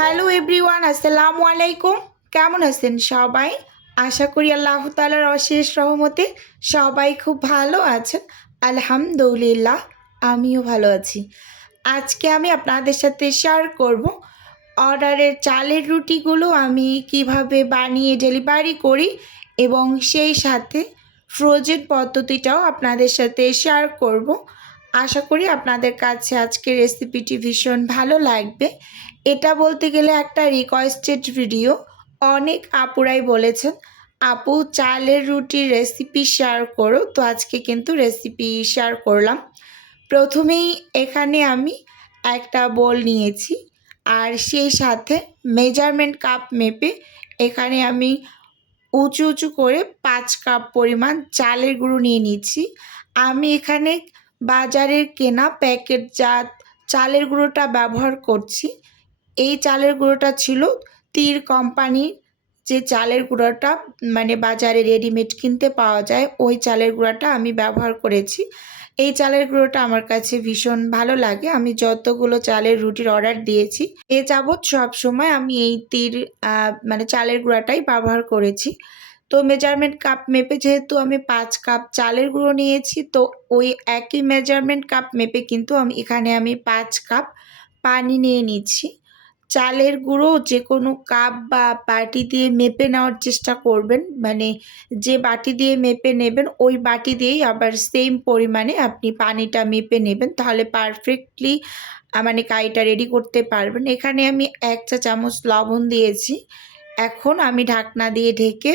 Hello everyone, আসসালামু আলাইকুম। কেমন আছেন সবাই? আশা করি আল্লাহ তাআলার অশেষ রহমতে সবাই খুব ভালো আছেন। আলহামদুলিল্লাহ, আমিও ভালো আছি। আজকে আমি আপনাদের সাথে শেয়ার করব অর্ডারের চালের রুটিগুলো আমি কিভাবে বানিয়ে ডেলিভারি করি এবং সেই সাথে ফ্রোজেন পদ্ধতিটাও আপনাদের সাথে শেয়ার করব। আশা করি আপনাদের কাছে আজকের রেসিপিটি ভীষণ ভালো লাগবে। এটা বলতে গেলে একটা রিকোয়েস্টেড ভিডিও। অনেক আপুরাই বলেছেন, আপু চালের রুটির রেসিপি শেয়ার করো, তো আজকে কিন্তু রেসিপি শেয়ার করলাম। প্রথমেই এখানে আমি একটা বোল নিয়েছি, আর সেই সাথে মেজারমেন্ট কাপ মেপে এখানে আমি উঁচু উঁচু করে 5 কাপ পরিমাণ চালের গুঁড়ো নিয়ে নিচ্ছি। আমি এখানে বাজারের কেনা প্যাকেটজাত চালের গুঁড়োটা ব্যবহার করছি। এই চালের গুঁড়োটা ছিল তীর কোম্পানির, যে চালের গুঁড়োটা মানে বাজারে রেডিমেড কিনতে পাওয়া যায়, ওই চালের গুঁড়োটা আমি ব্যবহার করেছি। এই চালের গুঁড়োটা আমার কাছে ভীষণ ভালো লাগে। আমি যতগুলো চালের রুটির অর্ডার দিয়েছি এ যাবৎ সবসময় আমি এই তীর মানে চালের গুঁড়াটাই ব্যবহার করেছি। তো মেজারমেন্ট কাপ মেপে যেহেতু আমি 5 কাপ চালের গুঁড়ো নিয়েছি, তো ওই একই মেজারমেন্ট কাপ মেপে কিন্তু আমি 5 কাপ পানি নিয়ে নিচ্ছি। চালের গুঁড়ো যে কোনো কাপ বা বাটি দিয়ে মেপে নেওয়ার চেষ্টা করবেন, মানে যে বাটি দিয়ে মেপে নেবেন ওই বাটি দিয়েই আবার সেম পরিমাণে আপনি পানিটা মেপে নেবেন, তাহলে পারফেক্টলি মানে কাইটা রেডি করতে পারবেন। এখানে আমি 1 চা চামচ লবণ দিয়েছি। এখন আমি ঢাকনা দিয়ে ঢেকে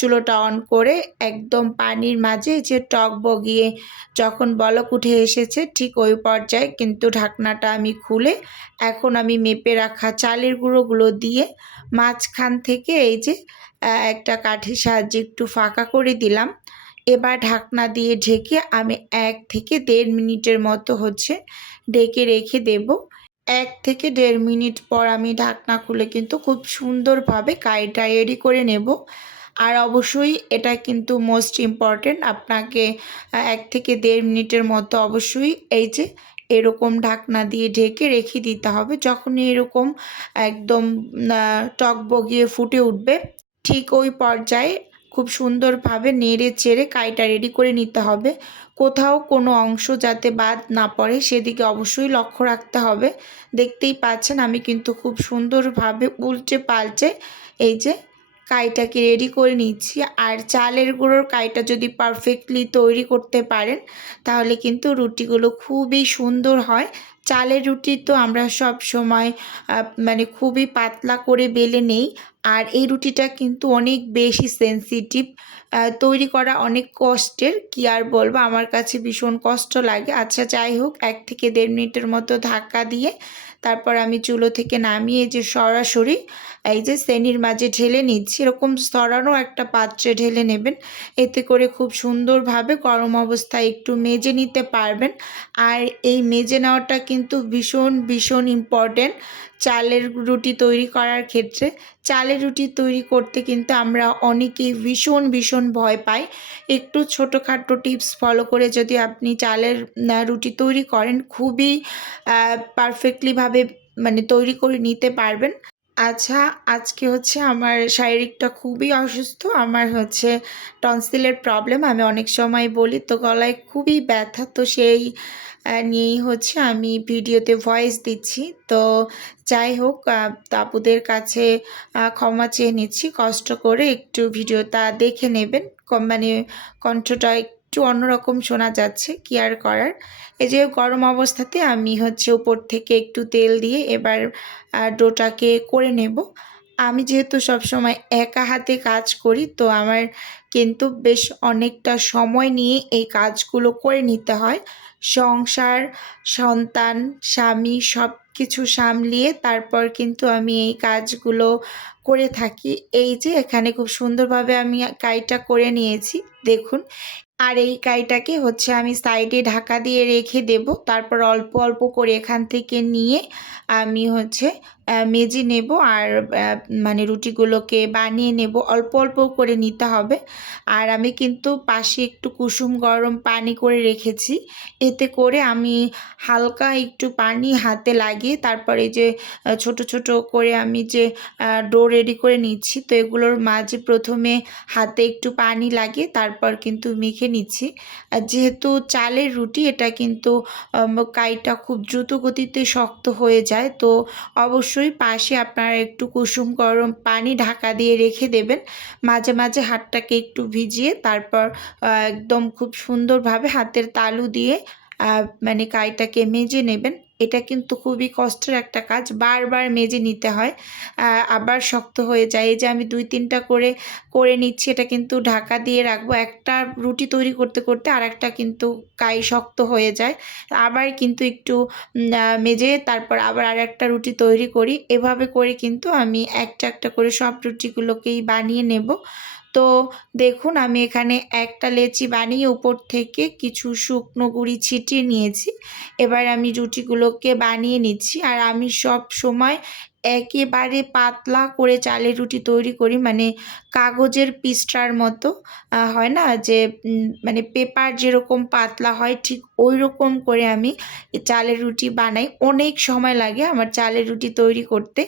চুলোটা অন করে একদম পানির মাঝে যে টক বগিয়ে যখন বলক উঠে এসেছে ঠিক ওই পর্যায়ে কিন্তু ঢাকনাটা আমি খুলে এখন আমি মেপে রাখা চালের গুঁড়োগুলো দিয়ে মাঝখান থেকে এই যে একটা কাঠির সাহায্যে একটু ফাঁকা করে দিলাম। এবার ঢাকনা দিয়ে ঢেকে আমি 1 থেকে 1.5 মিনিটের মতো ঢেকে রেখে দেব। 1 থেকে 1.5 মিনিট পর আমি ঢাকনা খুলে কিন্তু খুব সুন্দরভাবে কাইটা রেডি করে নেব। আর অবশ্যই এটা কিন্তু মোস্ট ইম্পর্টেন্ট, আপনাকে 1 থেকে 1.5 মিনিটের মতো অবশ্যই এই যে এরকম ঢাকনা দিয়ে ঢেকে রেখে দিতে হবে। যখনই এরকম একদম টকবগিয়ে ফুটে উঠবে ঠিক ওই পর্যায়ে খুব সুন্দরভাবে নেড়ে চেড়ে কাইটা রেডি করে নিতে হবে। কোথাও কোনো অংশ যাতে বাদ না পড়ে সেদিকে অবশ্যই লক্ষ্য রাখতে হবে। দেখতেই পাচ্ছেন আমি কিন্তু খুব সুন্দরভাবে উল্টে পাল্টে এই যে কাইটাকে রেডি করে নিচ্ছি। আর চালের গুঁড়োর কাইটা যদি পারফেক্টলি তৈরি করতে পারেন তাহলে কিন্তু রুটিগুলো খুবই সুন্দর হয়। চালের রুটি তো আমরা সব সময় মানে খুবই পাতলা করে বেলে নেই, আর এই রুটিটা কিন্তু অনেক বেশি সেনসিটিভ, তৈরি করা অনেক কষ্টের। কি আর বলবো, আমার কাছে ভীষণ কষ্ট লাগে। আচ্ছা যাই হোক, 1 থেকে 1.5 মিনিটের মতো ধাক্কা দিয়ে তারপর আমি চুলো থেকে নামিয়ে যে সরাসরি এই যে শ্রেণীর মাঝে ঢেলে নিচ্ছি। এরকম সরানো একটা পাত্রে ঢেলে নেবেন, এতে করে খুব সুন্দরভাবে গরম অবস্থায় একটু মেজে নিতে পারবেন। আর এই মেজে নেওয়াটা কিন্তু ভীষণ ভীষণ ইম্পর্টেন্ট চালের রুটি তৈরি করার ক্ষেত্রে। চালের রুটি তৈরি করতে কিন্তু আমরা অনেকেই ভীষণ ভীষণ ভয় পাই। একটু ছোটোখাটো টিপস ফলো করে যদি আপনি চালের রুটি তৈরি করেন খুবই পারফেক্টলিভাবে মানে তৈরি করে নিতে পারবেন। আচ্ছা, আজকে আমার শারীরিকটা খুবই অসুস্থ। আমার টনসিলের প্রবলেম। আমি অনেক সময় বলি তো গলায় খুবই ব্যথা। তো সেই নিয়েই আমি ভিডিওতে ভয়েস দিচ্ছি। তো যাই হোক, আপুদের কাছে ক্ষমা চেয়ে নিচ্ছি। কষ্ট করে একটু ভিডিওটা দেখে নেবেন। মানে কণ্ঠটা একটু অন্যরকম শোনা যাচ্ছে, কি আর করার। এই যে গরম অবস্থাতে আমি উপর থেকে একটু তেল দিয়ে এবার ডোটাকে করে নেব। আমি যেহেতু সবসময় একা হাতে কাজ করি, তো আমার কিন্তু বেশ অনেকটা সময় নিয়ে এই কাজগুলো করে নিতে হয়। সংসার, সন্তান, স্বামী সব কিছু সামলিয়ে তারপর কিন্তু আমি এই কাজগুলো করে থাকি। এই যে এখানে খুব সুন্দরভাবে আমি কাইটা করে নিয়েছি, দেখুন। আর এই কাইটাকে আমি সাইডে ঢাকা দিয়ে রেখে দেব। তারপর অল্প অল্প করে এখান থেকে নিয়ে আমি মেজে নেব আর মানে রুটিগুলোকে বানিয়ে নেব। অল্প অল্প করে নিতে হবে। আর আমি কিন্তু পাশে একটু কুসুম গরম পানি করে রেখেছি। এতে করে আমি হালকা একটু পানি হাতে লাগিয়ে তারপর এই যে ছোট ছোট করে আমি যে ডো রেডি করে নিচ্ছি, তো এগুলোর মাঝে প্রথমে হাতে একটু পানি লাগিয়ে তারপর কিন্তু মেখে নিচ্ছি। যেহেতু চালের রুটি, এটা কিন্তু কাইটা খুব দ্রুত গতিতে শক্ত হয়ে যায়, তো অবশ্যই পাশে আপনারা একটু কুসুম গরম পানি ঢাকা দিয়ে রেখে দেবেন। মাঝে মাঝে হাতটাকে একটু ভিজিয়ে তারপর একদম খুব সুন্দরভাবে হাতের তালু দিয়ে মানে কাইটাকে মেজে নেবেন। এটা কিন্তু খুবই কষ্টের একটা কাজ, বারবার মেজে নিতে হয়, আবার শক্ত হয়ে যায়। এই যে আমি 2-3টা করে নিচ্ছি, এটা কিন্তু ঢাকা দিয়ে রাখবো। একটা রুটি তৈরি করতে করতে আরেকটা কিন্তু কাই শক্ত হয়ে যায়, আবার কিন্তু একটু মেজে তারপর আবার আরেকটা রুটি তৈরি করি। এভাবে করে কিন্তু আমি একটা একটা করে সব রুটিগুলোকেই বানিয়ে নেব। তো দেখুন, আমি এখানে একটা লেচি বানিয়ে উপর থেকে কিছু শুকনো গুঁড়ি ছিটিয়ে নিয়েছি। এবার আমি রুটিগুলোকে বানিয়ে নিচ্ছি। আর আমি সব সময় একেবারে পাতলা করে চালের রুটি তৈরি করি, মানে কাগজের পিসটার মতো হয় না যে মানে পেপার যেরকম পাতলা হয়, ঠিক ওই রকম করে আমি চালের রুটি বানাই। অনেক সময় লাগে আমার চালের রুটি তৈরি করতে।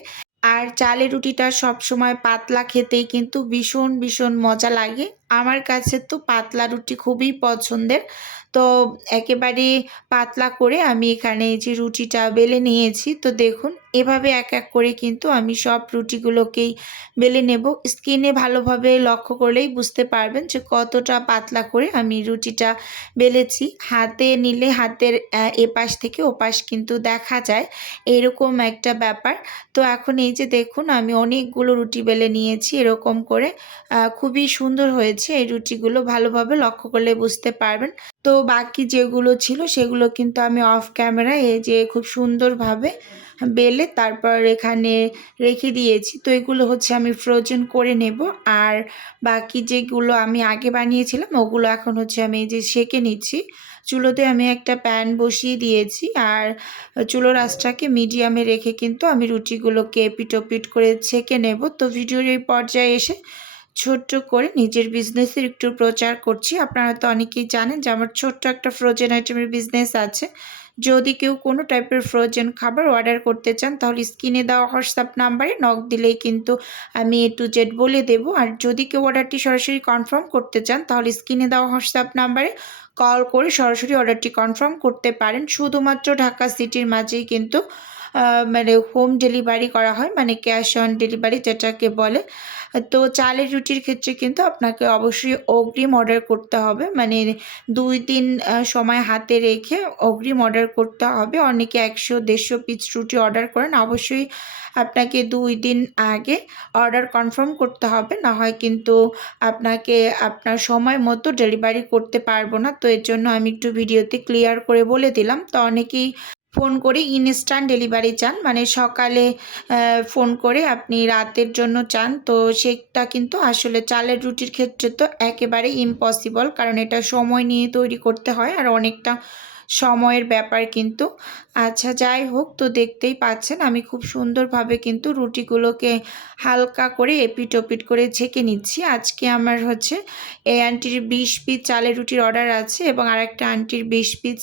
আর চালের রুটিটা সবসময় পাতলা খেতেই কিন্তু ভীষণ ভীষণ মজা লাগে। আমার কাছে তো পাতলা রুটি খুবই পছন্দের। তো একেবারে পাতলা করে আমি এখানে এই যে রুটিটা বেলে নিয়েছি। তো দেখুন, এভাবে এক এক করে কিন্তু আমি সব রুটিগুলোকেই বেলে নেব। স্কিনে ভালোভাবে লক্ষ্য করলেই বুঝতে পারবেন যে কতটা পাতলা করে আমি রুটিটা বেলেছি। হাতে নিলে হাতের এপাশ থেকে ওপাশ কিন্তু দেখা যায়, এরকম একটা ব্যাপার। তো এখন এই যে দেখুন, আমি অনেকগুলো রুটি বেলে নিয়েছি এরকম করে। খুবই সুন্দর হয়েছে এই রুটিগুলো, ভালোভাবে লক্ষ্য করলে বুঝতে পারবেন। তো বাকি যেগুলো ছিল সেগুলো কিন্তু আমি অফ ক্যামেরায় এই যে খুব সুন্দরভাবে বেলে তারপর এখানে রেখে দিয়েছি। তো এগুলো হচ্ছে আমি ফ্রোজেন করে নেব। আর বাকি যেগুলো আমি আগে বানিয়েছিলাম ওগুলো এখন হচ্ছে আমি এই যে সেঁকে নিচ্ছি। চুলোতে আমি একটা প্যান বসিয়ে দিয়েছি আর চুলোর আঁচটাকে মিডিয়ামে রেখে কিন্তু আমি রুটিগুলোকে এপিট ওপিট করে ছেঁকে নেব। তো ভিডিওর এই পর্যায়ে এসে ছোট্ট করে নিজের বিজনেসের একটু প্রচার করছি। আপনারা তো অনেকেই জানেন যে আমার ছোট্ট একটা ফ্রোজেন আইটেমের বিজনেস আছে। যদি কেউ কোনো টাইপের ফ্রোজেন খাবার অর্ডার করতে চান তাহলে স্ক্রিনে দেওয়া হোয়াটসঅ্যাপ নাম্বারে নক দিলেই কিন্তু আমি A to Z বলে দেব। আর যদি কেউ অর্ডারটি সরাসরি কনফার্ম করতে চান তাহলে স্ক্রিনে দেওয়া হোয়াটসঅ্যাপ নাম্বারে কল করে সরাসরি অর্ডারটি কনফার্ম করতে পারেন। শুধুমাত্র ঢাকা সিটির মাঝেই কিন্তু মানে হোম ডেলিভারি করা হয়, মানে ক্যাশ অন ডেলিভারি যেটাকে বলে। তো চালের রুটির ক্ষেত্রে কিন্তু আপনাকে অবশ্যই অগ্রিম অর্ডার করতে হবে, মানে 2 দিন সময় হাতে রেখে অগ্রিম অর্ডার করতে হবে। অনেকে 100-150 পিস রুটি অর্ডার করেন, অবশ্যই আপনাকে 2 দিন আগে অর্ডার কনফার্ম করতে হবে, না হয় কিন্তু আপনাকে আপনার সময় মতো ডেলিভারি করতে পারবো না। তো এর জন্য আমি একটু ভিডিওতে ক্লিয়ার করে বলে দিলাম। তো অনেকেই ফোন করে ইনস্ট্যান্ট ডেলিভারি চান, মানে সকালে ফোন করে আপনি রাতের জন্য চান, তো সেটা কিন্তু আসলে চালের রুটির ক্ষেত্রে তো একেবারেই ইম্পসিবল, কারণ এটা সময় নিয়ে তৈরি করতে হয় আর অনেকটা সময়ের ব্যাপার কিন্তু। আচ্ছা, যাই হোক, তো দেখতেই পাচ্ছেন আমি খুব সুন্দরভাবে কিন্তু রুটিগুলোকে হালকা করে এপিট ওপিট করে ছেঁকে নিচ্ছি। আজকে আমার হচ্ছে এই আন্টির 20 পিস চালের রুটির অর্ডার আছে এবং আরেকটা আন্টির 20 পিস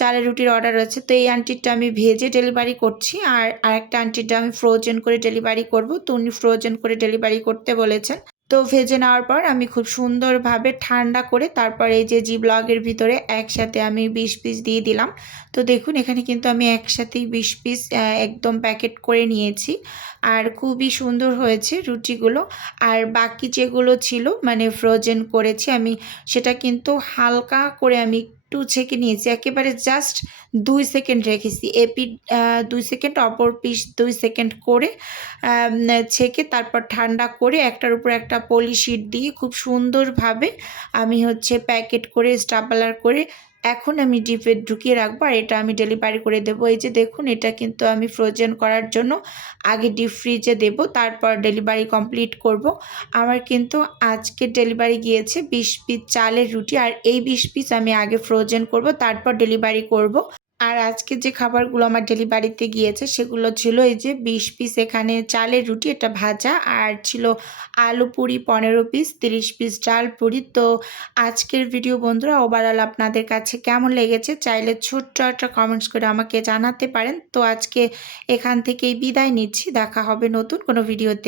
চালের রুটির অর্ডার আছে। তো এই আন্টিরটা আমি ভেজে ডেলিভারি করছি আর আরেকটা আন্টিরটা আমি ফ্রোজেন করে ডেলিভারি করব। তো উনি ফ্রোজেন করে ডেলিভারি করতে বলেছেন। তো ভেজে নেওয়ার পর আমি খুব সুন্দরভাবে ঠান্ডা করে তারপর এই যে জিপলকের ভিতরে একসাথে আমি 20 পিস দিয়ে দিলাম। তো দেখুন, এখানে কিন্তু আমি একসাথেই 20 পিস একদম প্যাকেট করে নিয়েছি আর খুবই সুন্দর হয়েছে রুটিগুলো। আর বাকি যেগুলো ছিল মানে ফ্রোজেন করেছি আমি, সেটা কিন্তু হালকা করে আমি একটু ছেঁকে নিয়েছি, একেবারে জাস্ট 2 সেকেন্ড রেখেছি। এপিঠ 2 সেকেন্ড, অপর পিস 2 সেকেন্ড করে ছেঁকে তারপর ঠান্ডা করে একটার উপর একটা পলি শিট দিয়ে খুব সুন্দরভাবে আমি হচ্ছে প্যাকেট করে স্টাপলার করে এখন আমি ডিপে ঢুকিয়ে রাখবো আর এটা আমি ডেলিভারি করে দেবো। এই যে দেখুন, এটা কিন্তু আমি ফ্রোজেন করার জন্য আগে ডিপ ফ্রিজে দেবো, তারপর ডেলিভারি কমপ্লিট করব। আমার কিন্তু আজকে ডেলিভারি গিয়েছে 20 পিস চালের রুটি আর এই 20 পিস আমি আগে ফ্রোজেন করব, তারপর ডেলিভারি করব। আর আজকে যে খাবারগুলো আমার ডেলিভারিতে গিয়েছে সেগুলো ছিল এই যে 20 পিস এখানে চালের রুটি, এটা ভাজা, আর ছিল আলু পুরি 15 পিস, 30 পিস ডাল পুরি। তো আজকের ভিডিও বন্ধুরা ওভারঅল আপনাদের কাছে কেমন লেগেছে চাইলে ছোট্ট একটা কমেন্টস করে আমাকে জানাতে পারেন। তো আজকে এখান থেকেই বিদায় নিচ্ছি, দেখা হবে নতুন কোনো ভিডিওতে।